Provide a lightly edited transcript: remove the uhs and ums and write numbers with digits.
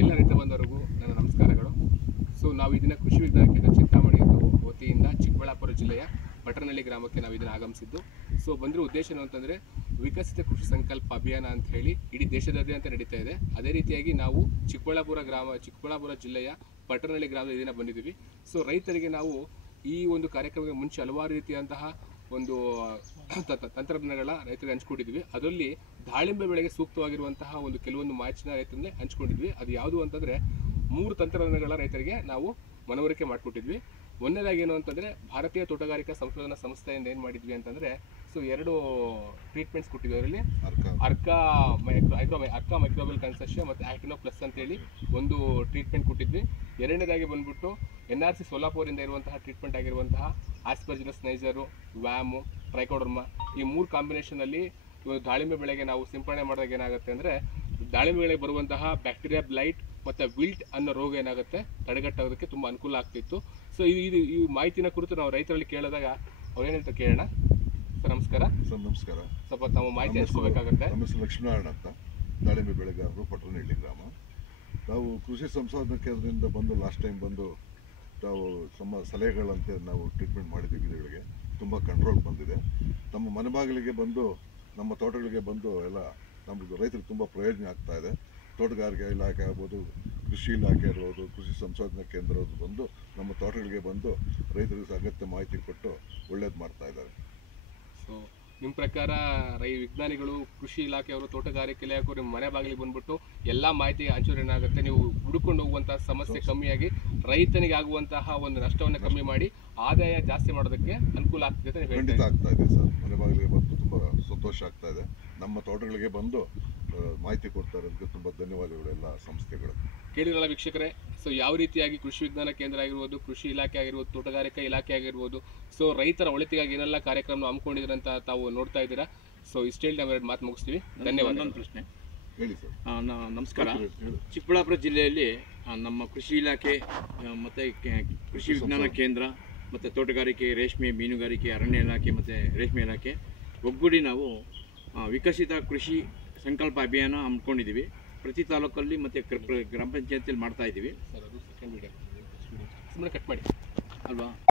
ಎಲ್ಲ ರೈತ ಬಂಧುವರಿಗೂ ನನ್ನ ನಮಸ್ಕಾರಗಳು. ನಾವು ಇದನ್ನ ಕೃಷಿ ವಿಜ್ಞಾನ ಕೇಂದ್ರ ಚಿಂತಾಮಣಿ ವತಿಯಿಂದ ಚಿಕ್ಕಬಳ್ಳಾಪುರ ಜಿಲ್ಲೆಯ ಬಟರ್ನಹಳ್ಳಿ ಗ್ರಾಮಕ್ಕೆ ನಾವು ಇದನ್ನು ಆಗಮಿಸಿದ್ದು. ಬಂದಿರೋ ಉದ್ದೇಶ ಏನು ಅಂತಂದರೆ ವಿಕಸಿತ ಕೃಷಿ ಸಂಕಲ್ಪ ಅಭಿಯಾನ ಅಂತ ಹೇಳಿ ಇಡೀ ದೇಶದಾದ್ಯಂತ ನಡೀತಾ ಇದೆ. ಅದೇ ರೀತಿಯಾಗಿ ನಾವು ಚಿಕ್ಕಬಳ್ಳಾಪುರ ಜಿಲ್ಲೆಯ ಬಟರ್ನಹಳ್ಳಿ ಗ್ರಾಮದ ಇದನ್ನು ಬಂದಿದ್ದೀವಿ. ರೈತರಿಗೆ ನಾವು ಈ ಒಂದು ಕಾರ್ಯಕ್ರಮಕ್ಕೆ ಮುಂಚೆ ಹಲವಾರು ರೀತಿಯಂತಹ ಒಂದು ತಂತ್ರಜ್ಞಾನಗಳ ರೈತರಿಗೆ ಹಂಚ್ಕೊಂಡಿದ್ವಿ. ಅದರಲ್ಲಿ ದಾಳಿಂಬೆ ಬೆಳೆಗೆ ಸೂಕ್ತವಾಗಿರುವಂತಹ ಒಂದು ಕೆಲವೊಂದು ಮಾಹಿತಿನ ರೈತರಿಗೆ ಹಂಚ್ಕೊಂಡಿದ್ವಿ. ಅದು ಯಾವುದು ಅಂತಂದರೆ 3 ತಂತ್ರಜ್ಞಾನಗಳ ರೈತರಿಗೆ ನಾವು ಮನವರಿಕೆ ಮಾಡಿಕೊಟ್ಟಿದ್ವಿ. ಒಂದನೇದಾಗಿ ಏನು ಅಂತಂದರೆ ಭಾರತೀಯ ತೋಟಗಾರಿಕಾ ಸಂಶೋಧನಾ ಸಂಸ್ಥೆಯಿಂದ ಏನು ಮಾಡಿದ್ವಿ ಅಂತಂದರೆ 2 ಟ್ರೀಟ್ಮೆಂಟ್ಸ್ ಕೊಟ್ಟಿದ್ವಿ. ಅದರಲ್ಲಿ ಅರ್ಕಾ ಮೈಕ್ರೋಬಲ್ ಕನ್ಸರ್ಷಿಯಂ ಮತ್ತು ಆಕ್ಟಿನೋ ಪ್ಲಸ್ ಅಂತೇಳಿ ಒಂದು ಟ್ರೀಟ್ಮೆಂಟ್ ಕೊಟ್ಟಿದ್ವಿ. ಎರಡನೇದಾಗಿ ಬಂದ್ಬಿಟ್ಟು NRC ಸೋಲಾಪುರಿಂದ ಇರುವಂತಹ ಟ್ರೀಟ್ಮೆಂಟ್ ಆಗಿರುವಂತಹ ಆಸ್ಪರ್ಜಿಲಸ್ ನೈಜರು, ವ್ಯಾಮು, ಟ್ರೈಕೋಡರ್ಮಾ ಈ 3 ಕಾಂಬಿನೇಷನಲ್ಲಿ ದಾಳಿಂಬೆ ಬೆಳೆಗೆ ನಾವು ಸಿಂಪಡಣೆ ಮಾಡಿದಾಗ ಏನಾಗುತ್ತೆ ಅಂದರೆ ದಾಳಿಂಬೆ ಬೆಳೆಗೆ ಬರುವಂತಹ ಬ್ಯಾಕ್ಟೀರಿಯಾ ಬ್ಲೈಟ್ ಮತ್ತು ವಿಲ್ಟ್ ಅನ್ನೋ ರೋಗ ಏನಾಗುತ್ತೆ ತಡೆಗಟ್ಟೋದಕ್ಕೆ ತುಂಬ ಅನುಕೂಲ ಆಗ್ತಿತ್ತು. ಈ ಮಾಹಿತಿನ ಕುರಿತು ನಾವು ರೈತರಲ್ಲಿ ಕೇಳಿದಾಗ ಅವ್ರು ಏನು ಹೇಳ್ತಾರೆ ಕೇಳೋಣ. ಸರ್ ನಮಸ್ಕಾರ. ನಮಸ್ಕಾರ. ಸ್ವಲ್ಪ ತಾವು ಮಾಹಿತಿ ಹಂಚ್ಕೋಬೇಕಾಗುತ್ತೆ. ನಮ್ಮ ಹೆಸರು ಲಕ್ಷ್ಮೀನಾರಾಯಣ ಅಂತ, ದಾಳಿಂಬೆ ಬೆಳೆಗಾರರು, ಬಟರ್ನಹಳ್ಳಿ ಗ್ರಾಮ. ನಾವು ಕೃಷಿ ಸಂಶೋಧನಾ ಕೇಂದ್ರದಿಂದ ಬಂದು ಲಾಸ್ಟ್ ಟೈಮ್ ಬಂದು ನಾವು ಸಲಹೆಗಳಂತೆ ನಾವು ಟ್ರೀಟ್ಮೆಂಟ್ ಮಾಡಿದ್ದೀವಿ. ಗಿಡಗಳಿಗೆ ತುಂಬ ಕಂಟ್ರೋಲ್ ಬಂದಿದೆ. ನಮ್ಮ ಮನೆ ಬಾಗಿಲಿಗೆ ಬಂದು ನಮ್ಮ ತೋಟಗಳಿಗೆ ಬಂದು ಎಲ್ಲ ನಮ್ಮದು ರೈತರಿಗೆ ತುಂಬ ಪ್ರಯೋಜನ ಆಗ್ತಾ ಇದೆ. ತೋಟಗಾರಿಕೆ ಇಲಾಖೆ ಆಗ್ಬೋದು, ಕೃಷಿ ಇಲಾಖೆ ಇರ್ಬೋದು, ಕೃಷಿ ಸಂಶೋಧನಾ ಕೇಂದ್ರ ಬಂದು ನಮ್ಮ ತೋಟಗಳಿಗೆ ಬಂದು ರೈತರಿಗೆ ಅಗತ್ಯ ಮಾಹಿತಿ ಕೊಟ್ಟು ಒಳ್ಳೇದು ಮಾಡ್ತಾ ಇದ್ದಾರೆ. ನಿಮ್ಮ ಪ್ರಕಾರ ವಿಜ್ಞಾನಿಗಳು, ಕೃಷಿ ಇಲಾಖೆಯವರು, ತೋಟಗಾರಿಕೆ ಇಲಾಖೆಯವರು ನಿಮ್ಮ ಮನೆ ಬಾಗಿಲಿಗೆ ಬಂದ್ಬಿಟ್ಟು ಎಲ್ಲ ಮಾಹಿತಿ ಹಂಚೋರು ಏನಾಗುತ್ತೆ, ನೀವು ಹುಡುಕೊಂಡು ಹೋಗುವಂತಹ ಸಮಸ್ಯೆ ಕಮ್ಮಿಯಾಗಿ ರೈತನಿಗೆ ಆಗುವಂತಹ ಒಂದು ನಷ್ಟವನ್ನು ಕಮ್ಮಿ ಮಾಡಿ ಆದಾಯ ಜಾಸ್ತಿ ಮಾಡೋದಕ್ಕೆ ಅನುಕೂಲ ಆಗ್ತಿದೆ. ಖಂಡಿತ ಆಗ್ತಾ ಇದೆ ಸರ್. ಮನೆ ಬಾಗಿಲಿಗೆ ಬಂದು ತುಂಬ ಸಂತೋಷ ಆಗ್ತಾ ಇದೆ. ನಮ್ಮ ತೋಟಗಳಿಗೆ ಬಂದು ಮಾಹಿತಿ ಕೊಡ್ತಾ ಇರೋದಕ್ಕೆ ತುಂಬ ಧನ್ಯವಾದಗಳು ಎಲ್ಲ ಸಂಸ್ಥೆಗಳು. ಕೇಳಿರಲ್ಲ ವೀಕ್ಷಕರೇ. ಯಾವ ರೀತಿಯಾಗಿ ಕೃಷಿ ವಿಜ್ಞಾನ ಕೇಂದ್ರ ಆಗಿರ್ಬೋದು, ಕೃಷಿ ಇಲಾಖೆ ಆಗಿರ್ಬೋದು, ತೋಟಗಾರಿಕಾ ಇಲಾಖೆ ಆಗಿರ್ಬೋದು, ರೈತರ ಒಳಿತಿಗಾಗಿ ಏನೆಲ್ಲ ಕಾರ್ಯಕ್ರಮ ಹಮ್ಮಿಕೊಂಡಿದ್ರೆ ಅಂತ ತಾವು ನೋಡ್ತಾ ಇದ್ದೀರಾ. ಇಷ್ಟು ಹೇಳಿ ನಾವು 2 ಮಾತು ಮುಗಿಸ್ತೀವಿ. ಧನ್ಯವಾದ. ಒಂದು ಪ್ರಶ್ನೆ ಹೇಳಿ ಸರ್. ನಮಸ್ಕಾರ. ಚಿಕ್ಕಬಳ್ಳಾಪುರ ಜಿಲ್ಲೆಯಲ್ಲಿ ನಮ್ಮ ಕೃಷಿ ಇಲಾಖೆ ಮತ್ತು ಕೃಷಿ ವಿಜ್ಞಾನ ಕೇಂದ್ರ ಮತ್ತು ತೋಟಗಾರಿಕೆ, ರೇಷ್ಮೆ, ಮೀನುಗಾರಿಕೆ, ಅರಣ್ಯ ಇಲಾಖೆ ಮತ್ತು ರೇಷ್ಮೆ ಇಲಾಖೆ ಒಗ್ಗೂಡಿ ನಾವು ವಿಕಸಿತ ಕೃಷಿ ಸಂಕಲ್ಪ ಅಭಿಯಾನ ಹಮ್ಮಿಕೊಂಡಿದ್ದೀವಿ. ಪ್ರತಿ ತಾಲೂಕಲ್ಲಿ ಮತ್ತು ಗ್ರಾಮ ಪಂಚಾಯತಿಯಲ್ಲಿ ಮಾಡ್ತಾ ಇದ್ದೀವಿ ಕಟ್ ಮಾಡಿ ಅಲ್ವಾ.